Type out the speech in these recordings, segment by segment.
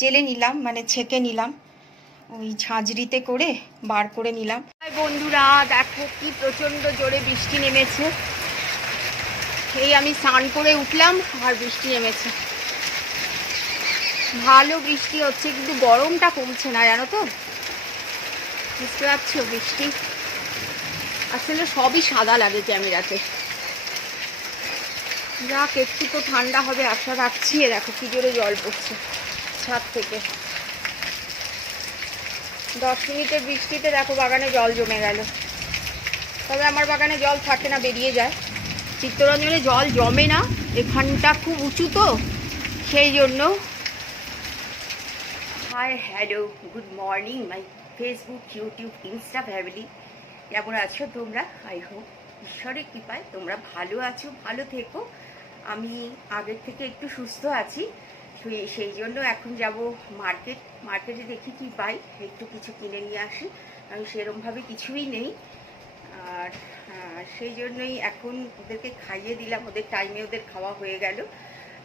চেলে নিলাম মানে ছেঁকে নিলাম। ওই ঝাঁঝরিতে করে বার করে নিলাম। বন্ধুরা, দেখো কি প্রচণ্ড জোরে বৃষ্টি নেমেছে। এই আমি স্নান করে উঠলাম আর বৃষ্টি নেমেছে। ভালো বৃষ্টি হচ্ছে, কিন্তু গরমটা কমছে না, জানো তো? বুঝতে পারছ বৃষ্টি? আসলে সবই সাদা লাগে ক্যামেরাতে। যাক, একটু তো ঠান্ডা হবে, আশা রাখছি। দেখো কি জোরে জল পড়ছে। ছাদ থেকে। দশ মিনিটের বৃষ্টিতে দেখো বাগানে জল জমে গেল। তবে আমার বাগানে জল থাকে না, বেরিয়ে যায়। চিত্তরঞ্জনে জল জমে না, এখানটা খুব উঁচু তো, সেই জন্য। Hi hello good morning my Facebook YouTube Insta family কেমন আছো তোমরা? আই হোপ ঈশ্বরের কৃপায় তোমরা ভালো আছো, ভালো থেকো। আমি আগের থেকে একটু সুস্থ আছি। সেই জন্য এখন যাব মার্কেট মার্কেটে দেখি কি পাই, একটু কিছু কিনে নিয়ে আসি আমি সেরমভাবে কিছুই নেই। আর সেই জন্যই এখন ওদেরকে খাইয়ে দিলাম, ওদের টাইমে ওদের খাওয়া হয়ে গেল।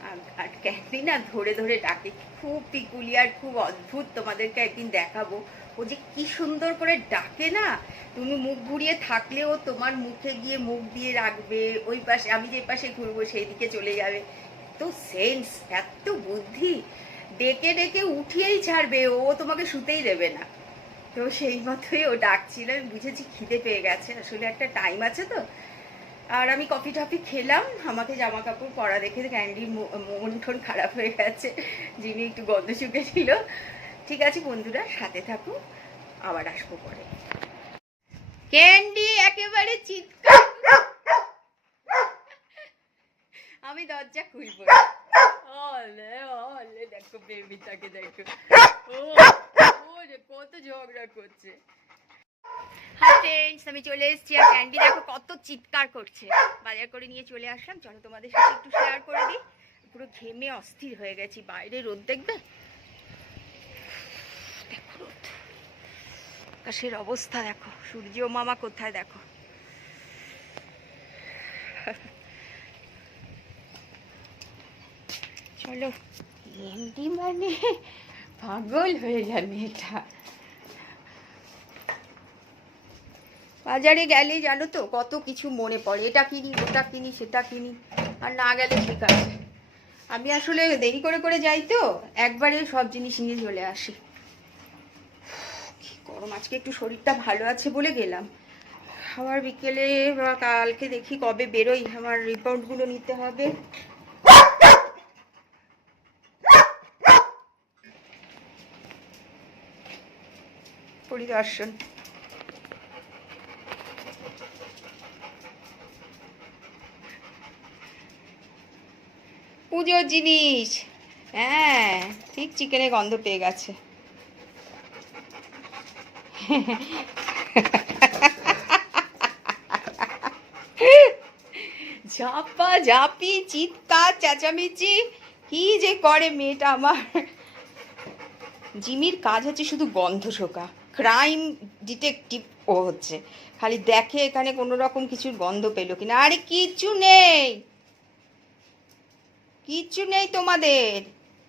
আর- আর ক্যান্ডি না ধরে ধরে ডাকে, খুব পিকুলিয়ার খুব অদ্ভুত তোমাদেরকে একদিন দেখাবো। ও যে কি সুন্দর করে ডাকে না, তুমি মুখ ঘুরিয়ে থাকলেও তোমার মুখে গিয়ে মুখ দিয়ে রাখবে, ওই পাশে, আমি যে পাশে ঘুরবো সেই দিকে চলে যাবে। এত সেন্স এত বুদ্ধি। ডেকে ডেকে উঠিয়েই ছাড়বে, ও তোমাকে শুতেই দেবে না। তো সেই মতোই ও ডাকছিল, আমি বুঝেছি খিদে পেয়ে গেছে। আসলে একটা টাইম আছে তো। আর আমি কফি টফি খেলাম, আমাকে জামা কাপড় পরা দেখে ক্যান্ডির মন ঠন খারাপ হয়ে গেছে, যিনি একটু গন্ধ শুকেছিল। ঠিক আছে বন্ধুরা, সাথে থাকো আবার আসব পরে। ক্যান্ডি একেবারে চিৎকার আমি দরজা খুলবো। ওলে ওলে দেখো বেবিটাকে, দেখো। ও কত ঝগড়া করছে। হাই ফ্রেন্ডস আমি চলে এসেছি আর ক্যান্ডি দেখো কত চিৎকার করছে। বাজার করে নিয়ে চলে আসলাম। চলো তোমাদের সাথে একটু শেয়ার করে দিই। পুরো ঘেমে অস্থির হয়ে গেছি। বাইরে রোদ দেখবে? দেখো আকাশের অবস্থা দেখো। সূর্য মামা কোথায় দেখো? চলো এমডি মানে পাগল হয়ে যায় এটা। বাজারে গেলে জানো তো কত কিছু মনে পড়ে, এটা কিনি, ওটা কিনি, সেটা কিনি, আর না গেলে ঠিক আছে। আমি আসলে দেরি করে করে যাই তো, একবারে সব জিনিস নিয়ে চলে আসি। কি গরম, আজকে একটু শরীরটা ভালো আছে বলে গেলাম। আবার বিকেলে বা কালকে দেখি কবে বেরোই, আমার রিপোর্টগুলো নিতে হবে। পরিদর্শন। পুজোর জিনিস। হ্যাঁ ঠিক চিকেনের গন্ধ পেয়ে গেছে। ঝাপা ঝাপি চিৎকার চেঁচামেচি, কি যে করে মেয়েটা আমার। জিমির কাজ হচ্ছে শুধু গন্ধ শোকা। ক্রাইম ডিটেকটিভ ও হচ্ছে। খালি দেখে এখানে কোনো রকম কিছুর গন্ধ পেল কিনা। আরে কিচ্ছু নেই! কিচ্ছু নেই তোমাদের!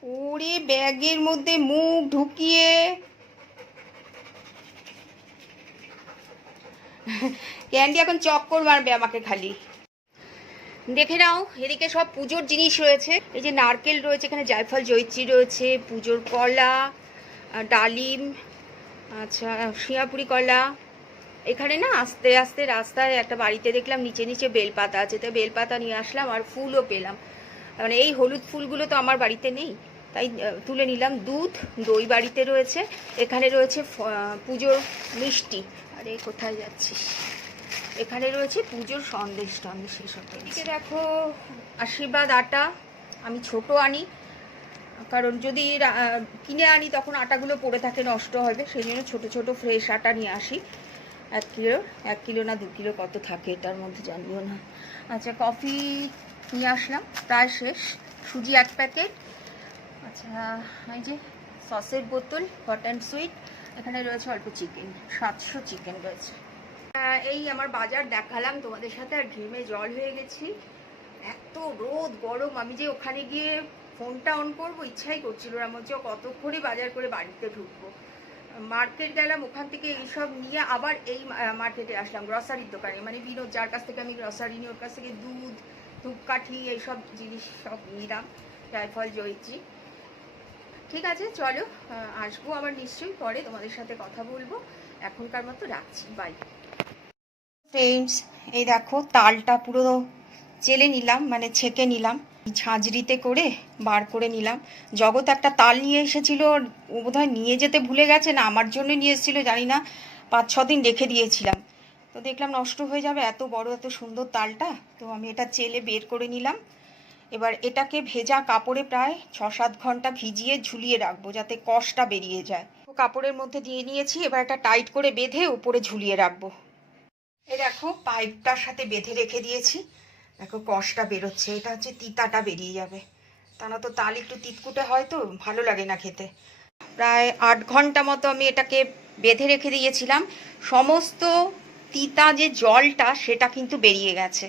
ওরে ব্যাগের মধ্যে মুখ ঢুকিয়ে। ক্যান্ডি এখন চক্কর মারবে আমাকে খালি। দেখে নাও, এদিকে সব পুজোর জিনিস রয়েছে। এই যে নারকেল রয়েছে, এখানে জায়ফল জৈত্রী রয়েছে, পুজোর কলা ডালিম আচ্ছা শিয়াপুরি কলা। এখানে না আস্তে আস্তে রাস্তায় একটা বাড়িতে দেখলাম, নিচে নিচে বেলপাতা আছে। তো বেলপাতা নিয়ে আসলাম আর ফুলও পেলাম। মানে এই হলুদ ফুলগুলো তো আমার বাড়িতে নেই। তাই তুলে নিলাম দুধ। দই বাড়িতে রয়েছে। এখানে রয়েছে পুজোর মিষ্টি। আরে, কোথায় যাচ্ছিস? এখানে রয়েছে পুজোর সন্দেশ টন্দেশ, এসব দেখো, আশীর্বাদ আটা। আমি ছোট আনি। কারণ যদি কিনে আনি তখন আটাগুলো পড়ে থাকে, নষ্ট হবে। সেই জন্য ছোটো ছোটো ফ্রেশ আটা নিয়ে আসি। এক কিলো এক কিলো না দু কিলো কত থাকে এটার মধ্যে জানিও না। আচ্ছা কফি নিয়ে আসলাম, প্রায় শেষ। সুজি এক প্যাকেট আচ্ছা এই যে সসের বোতল হট অ্যান্ড সুইট এখানে রয়েছে অল্প চিকেন সাতশো চিকেন রয়েছে। এই আমার বাজার দেখালাম, তোমাদের সাথে আর ঘেমে জল হয়ে গেছি। এত রোদ, গরম। আমি যে ওখানে গিয়ে ফোনটা অন করব, ইচ্ছাই করছিল না। মনে হচ্ছে কতক্ষণই বাজার করে বাড়িতে ঢুকবো? মার্কেট গেলাম, ওখান থেকে এইসব নিয়ে আবার এই মার্কেটে আসলাম গ্রসারির দোকানে। মানে বিনোদ, যার কাছ থেকে আমি গ্রসারি নিই, ওর কাছ থেকে দুধ, ধূপকাঠি এইসব জিনিস সব নিলাম জায়ফল জয়িত্রী। ঠিক আছে, চলো আসব আবার নিশ্চয়ই পরে তোমাদের সাথে কথা বলব। এখনকার মতো রাখছি বাই ফ্রেন্ডস এই দেখো, তালটা পুরো চেলে নিলাম মানে ছেঁকে নিলাম। ঝাঁঝরিতে করে বার করে নিলাম। জগৎ একটা তাল নিয়ে এসেছিল, ও বোধহয় নিয়ে যেতে ভুলে গেছে না, আমার জন্য নিয়ে এসেছিল, জানি না, পাঁচ, ছ দিন রেখে দিয়েছিলাম। তো দেখলাম নষ্ট হয়ে যাবে এত বড়, এত সুন্দর তালটা, তো আমি এটা চেলে বের করে নিলাম। এবার এটাকে ভেজা কাপড়ে প্রায় ছ সাত ঘণ্টা ভিজিয়ে ঝুলিয়ে রাখব, যাতে কষটা বেরিয়ে যায়। কাপড়ের মধ্যে দিয়ে নিয়েছি, এবার এটা টাইট করে বেঁধে উপরে ঝুলিয়ে রাখব। এই দেখো, পাইপটার সাথে বেঁধে রেখে দিয়েছি। দেখো, কষটা বেরোচ্ছে, এটা হচ্ছে তিতাটা বেরিয়ে যাবে। তা না তো তাল একটু তিতকুটে হয় তো, ভালো লাগে না খেতে। প্রায় আট ঘণ্টা মতো আমি এটাকে বেঁধে রেখে দিয়েছিলাম। সমস্ত তিতা যে জলটা, সেটা কিন্তু বেরিয়ে গেছে।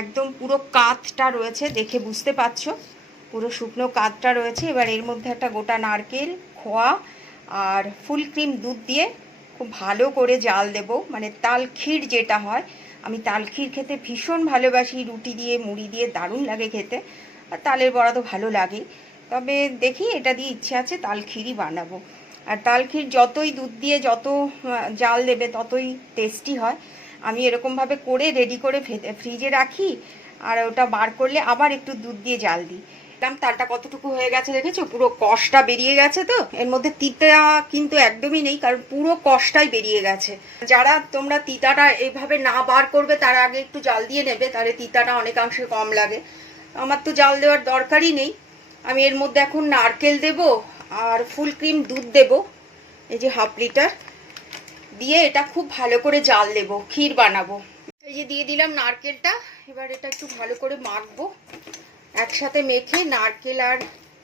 একদম পুরো কাতটা রয়েছে, দেখে বুঝতে পারছ? পুরো শুকনো কাতটা রয়েছে। এবার এর মধ্যে একটা গোটা নারকেল, খোয়া আর ফুল ক্রিম দুধ দিয়ে খুব ভালো করে জাল দেব। মানে তাল ক্ষীর যেটা হয় আমি তাল ক্ষীর খেতে ভীষণ ভালোবাসি, রুটি দিয়ে, মুড়ি দিয়ে, দারুণ লাগে খেতে। আর তালের বড়া তো ভালো লাগে। তবে দেখি, এটা দিয়ে ইচ্ছে আছে তাল ক্ষীরই বানাবো। আর তাল ক্ষীর যতই দুধ দিয়ে, যত জাল দেবে, ততই টেস্টি হয়। আমি এরকমভাবে করে রেডি করে ফ্রিজে রাখি, আর ওটা বার করলে আবার একটু দুধ দিয়ে জাল দিই। দাম তালটা কতটুকু হয়ে গেছে দেখেছ? পুরো কষটা বেরিয়ে গেছে তো? এর মধ্যে তিতা কিন্তু একদমই নেই, কারণ পুরো কষটাই বেরিয়ে গেছে। যারা তোমরা তিতাটা এইভাবে না বার করবে, তার আগে একটু জাল দিয়ে নেবে, তাহলে তিতাটা অনেকাংশে কম লাগে। আমার তো জাল দেওয়ার দরকারই নেই। আমি এর মধ্যে এখন নারকেল দেব, আর ফুল ক্রিম দুধ দেব, এই যে হাফ লিটার। দিয়ে এটা খুব ভালো করে জাল দেব, ক্ষীর বানাবো। এই যে দিয়ে দিলাম নারকেলটা, এবার এটা একটু ভালো করে মাখবো। একসাথে মেখে নারকেল আর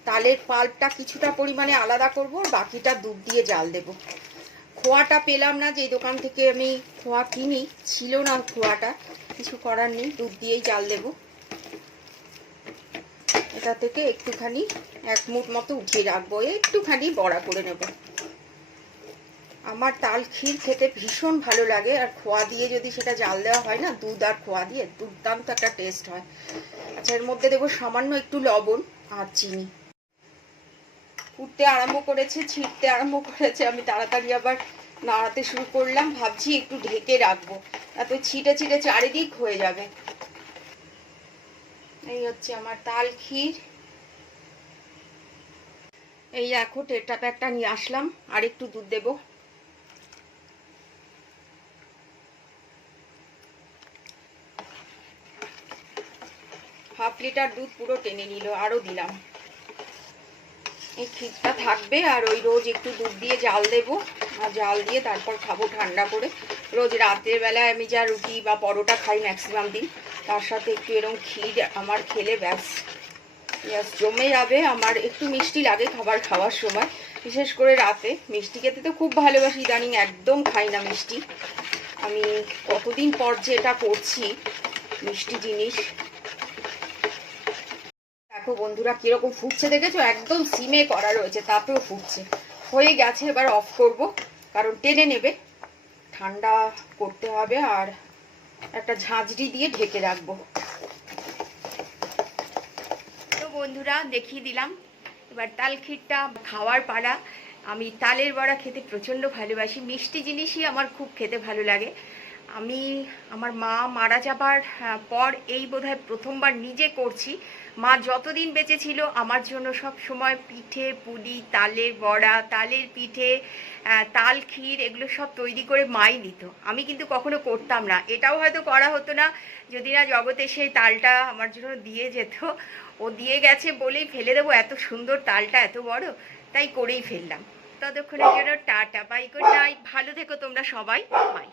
তালের পাল্পটা কিছুটা পরিমাণে আলাদা করব বাকিটা দুধ দিয়ে জাল দেব। খোয়াটা পেলাম না যে দোকান থেকে আমি খোয়া কিনি, ছিল না খোয়াটা, কিছু করার নেই, দুধ দিয়েই জাল দেব। এটা থেকে একটুখানি এক মুঠ মতো উঠিয়ে রাখব, একটুখানি বড়া করে নেব। আমার তাল ক্ষীর খেতে ভীষণ ভালো লাগে, আর খোয়া দিয়ে যদি সেটা জাল দেওয়া হয় না, দুধ আর খোয়া দিয়ে দুর্দান্ত একটা টেস্ট হয়। আচ্ছা এর মধ্যে দেবো সামান্য একটু লবণ আর চিনি। উঠতে আরম্ভ করেছে, ছিটতে আরম্ভ করেছে, আমি তাড়াতাড়ি আবার নাড়াতে শুরু করলাম, ভাবছি একটু ঢেকে রাখব। এত ছিটে ছিটে চারিদিক হয়ে যাবে। এই হচ্ছে আমার তাল ক্ষীর। এই দেখো টেটা প্যাকটা নিয়ে আসলাম আর একটু দুধ দেবো। হাফ লিটার দুধ পুরো টেনে নিল আরও দিলাম। এই ক্ষীরটা থাকবে, আর ওই রোজ একটু দুধ দিয়ে জাল দেব। আর জাল দিয়ে তারপর খাব ঠান্ডা করে। রোজ রাতের বেলায় আমি যা রুটি বা পরোটা খাই ম্যাক্সিমাম দিন, তার সাথে একটু এরকম ক্ষীর আমার খেলে ব্যাস। ব্যাস, জমে যাবে। আমার একটু মিষ্টি লাগে খাবার খাওয়ার সময়। বিশেষ করে রাতে। মিষ্টি খেতে তো খুব ভালোবাসি, ইদানিং একদম খাই না মিষ্টি। আমি কতদিন পর যে এটা করছি, মিষ্টি জিনিস দেখো বন্ধুরা কীরকম ফুটছে দেখেছ? একদম সিমে করা রয়েছে, তাতেও ফুটছে। হয়ে গেছে, এবার অফ করব, কারণ টেনে নেবে। ঠান্ডা করতে হবে আর একটা ঝাঁঝরি দিয়ে ঢেকে রাখব। তো বন্ধুরা, দেখিয়ে দিলাম। এবার তাল ক্ষীরটা খাওয়ার পাড়া আমি তালের বড়া খেতে প্রচণ্ড ভালোবাসি। মিষ্টি জিনিসই আমার খুব খেতে ভালো লাগে। আমি, আমার মা মারা যাবার পর এই বোধহয় প্রথমবার নিজে করছি। মা যতদিন বেঁচে ছিল, আমার জন্য সব সময় পিঠে, পুলি, তালের বড়া, তালের পিঠে তাল, ক্ষীর এগুলো সব তৈরি করে মাই দিত আমি কিন্তু কখনো করতাম না। এটাও হয়তো করা হতো না, যদি না জগতে সেই তালটা আমার জন্য দিয়ে যেত। ও দিয়ে গেছে বলেই ফেলে দেবো, এত সুন্দর তালটা, এত বড়, তাই করেই ফেললাম। ততক্ষণের জন্য টাটা বাই গুড নাইট ভালো থেকো তোমরা সবাই বাই